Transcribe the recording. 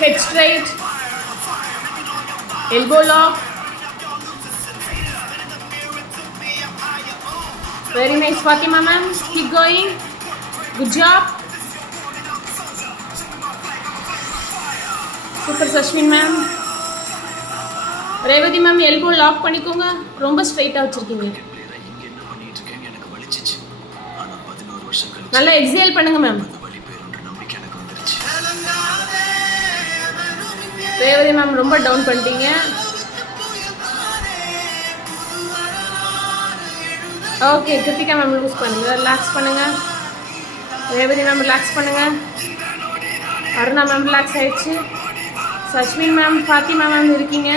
Head straight. Elbow lock. Very nice, Fatima ma'am. Keep going. Good job. Super, Sashwin ma'am. Revathi ma'am elbow lock பண்ணிக்கோங்க. ரொம்ப ஸ்ட்ரைட்டா வச்சிருக்கீங்க. நல்லா exhale பண்ணுங்க ma'am. Revathi ma'am ரொம்ப டவுன் பண்ணிட்டீங்க. ஓகே, கிருத்திகா மேம் லூஸ் பண்ணுங்க. ரிலாக்ஸ் பண்ணுங்க. ரேவதி மேம் ரிலாக்ஸ் பண்ணுங்க. அருணா மேம் ரிலாக்ஸ் ஆயிடுச்சு. சஷ்மின் மேம், ஃபாத்திமா மேம் இருக்கீங்க.